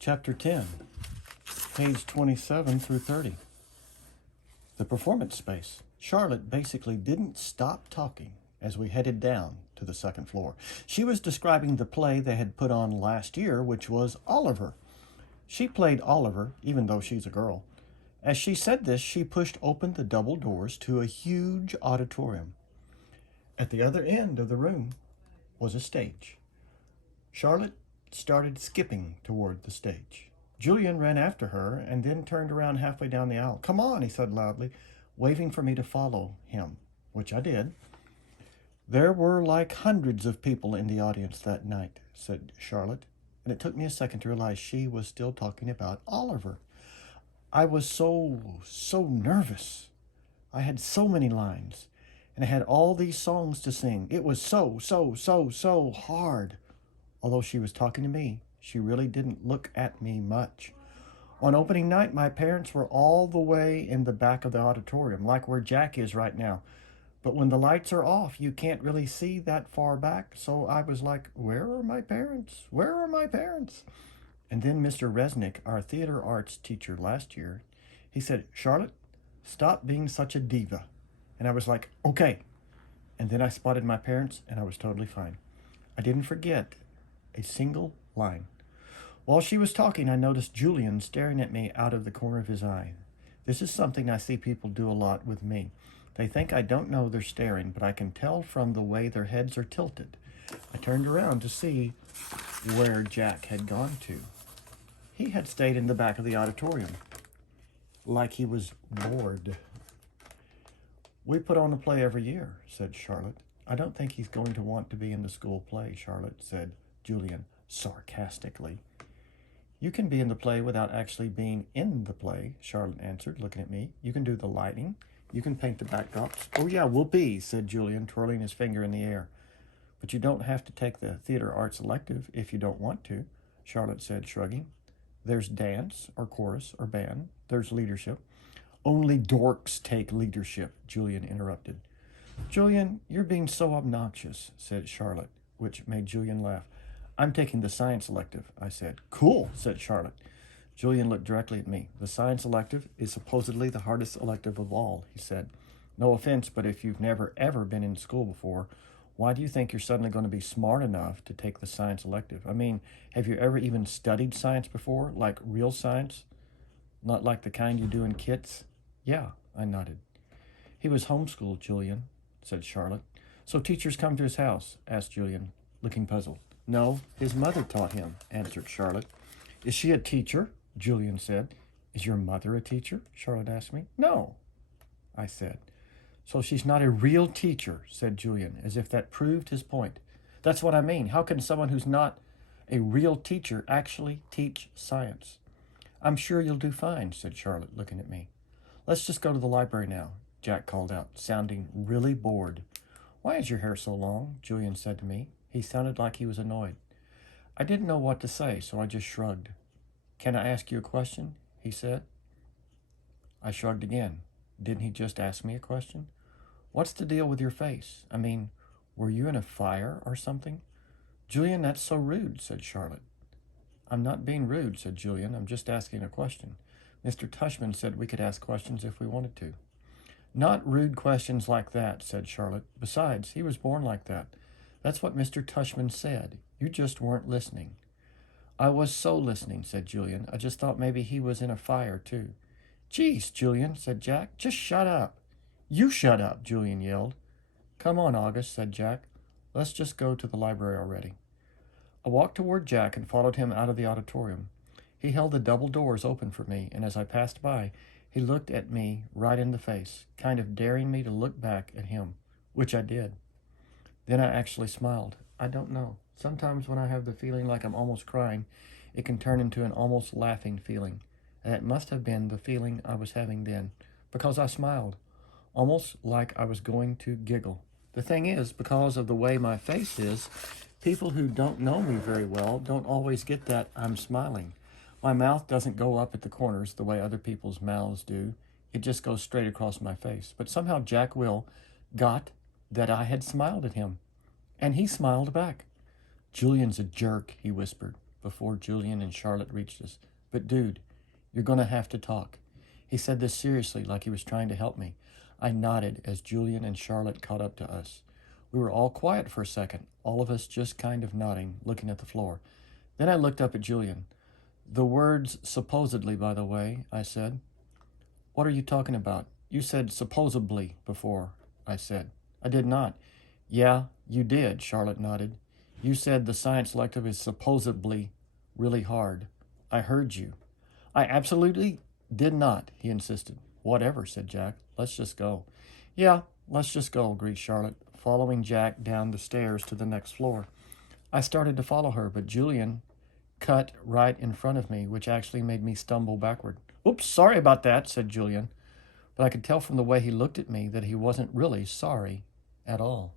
Chapter 10, page 27 through 30. The performance space. Charlotte basically didn't stop talking as we headed down to the second floor. She was describing the play they had put on last year, which was Oliver. She played Oliver, even though she's a girl. As she said this, she pushed open the double doors to a huge auditorium. At the other end of the room was a stage. Charlotte started skipping toward the stage. Julian ran after her and then turned around halfway down the aisle. "Come on," he said loudly, waving for me to follow him, which I did. "There were like hundreds of people in the audience that night," said Charlotte, and it took me a second to realize she was still talking about Oliver. I was so nervous. I had so many lines, and I had all these songs to sing. It was so hard. Although she was talking to me, she really didn't look at me much. On opening night, my parents were all the way in the back of the auditorium, like where Jack is right now. But when the lights are off, you can't really see that far back. So I was like, where are my parents? Where are my parents? And then Mr. Resnick, our theater arts teacher last year, he said, "Charlotte, stop being such a diva." And I was like, okay. And then I spotted my parents, and I was totally fine. I didn't forget a single line. While she was talking, I noticed Julian staring at me out of the corner of his eye. This is something I see people do a lot with me. They think I don't know they're staring, but I can tell from the way their heads are tilted. I turned around to see where Jack had gone to. He had stayed in the back of the auditorium, like he was bored. "We put on a play every year," said Charlotte. "I don't think he's going to want to be in the school play," Charlotte said, Julian sarcastically. "You can be in the play without actually being in the play," Charlotte answered, looking at me. "You can do the lighting. You can paint the backdrops." "Oh yeah, whoopee," said Julian, twirling his finger in the air. "But you don't have to take the theater arts elective if you don't want to," Charlotte said, shrugging. "There's dance or chorus or band. There's leadership." "Only dorks take leadership," Julian interrupted. "Julian, you're being so obnoxious," said Charlotte, which made Julian laugh. "I'm taking the science elective," I said. "Cool," said Charlotte. Julian looked directly at me. "The science elective is supposedly the hardest elective of all," he said. "No offense, but if you've never ever been in school before, why do you think you're suddenly going to be smart enough to take the science elective? I mean, have you ever even studied science before, like real science? Not like the kind you do in kits?" "Yeah," I nodded. "He was homeschooled, Julian," said Charlotte. "So teachers come to his house?" asked Julian, looking puzzled. "No, his mother taught him," answered Charlotte. "Is she a teacher?" Julian said. "Is your mother a teacher?" Charlotte asked me. "No," I said. "So she's not a real teacher," said Julian, as if that proved his point. "That's what I mean. How can someone who's not a real teacher actually teach science?" "I'm sure you'll do fine," said Charlotte, looking at me. "Let's just go to the library now," Jack called out, sounding really bored. "Why is your hair so long?" Julian said to me. He sounded like he was annoyed. I didn't know what to say, so I just shrugged. "Can I ask you a question?" he said. I shrugged again. Didn't he just ask me a question? "What's the deal with your face? I mean, were you in a fire or something?" "Julian, that's so rude," said Charlotte. "I'm not being rude," said Julian. "I'm just asking a question. Mr. Tushman said we could ask questions if we wanted to." "Not rude questions like that," said Charlotte. "Besides, he was born like that. That's what Mr. Tushman said. You just weren't listening." "I was so listening," said Julian. "I just thought maybe he was in a fire, too." "Geez, Julian," said Jack. "Just shut up." "You shut up," Julian yelled. "Come on, August," said Jack. "Let's just go to the library already." I walked toward Jack and followed him out of the auditorium. He held the double doors open for me, and as I passed by, he looked at me right in the face, kind of daring me to look back at him, which I did. Then I actually smiled. I don't know. Sometimes when I have the feeling like I'm almost crying, it can turn into an almost laughing feeling. And that must have been the feeling I was having then, because I smiled, almost like I was going to giggle. The thing is, because of the way my face is, people who don't know me very well don't always get that I'm smiling. My mouth doesn't go up at the corners the way other people's mouths do. It just goes straight across my face. But somehow Jack Will got that I had smiled at him, and he smiled back. "Julian's a jerk," he whispered. before Julian and Charlotte reached us. But dude, you're going to have to talk. He said this seriously, like he was trying to help me. I nodded as Julian and Charlotte caught up to us. We were all quiet for a second, all of us just kind of nodding, looking at the floor. Then I looked up at Julian. The words supposedly, by the way, I said. What are you talking about? You said supposedly before, I said. I did not. Yeah, you did, Charlotte nodded. You said the science elective is supposedly really hard. I heard you. I absolutely did not, he insisted. Whatever, said Jack. Let's just go. Yeah, let's just go, agreed Charlotte, following Jack down the stairs to the next floor. I started to follow her, but Julian cut right in front of me, which actually made me stumble backward. Oops, sorry about that, said Julian. But I could tell from the way he looked at me that he wasn't really sorry at all.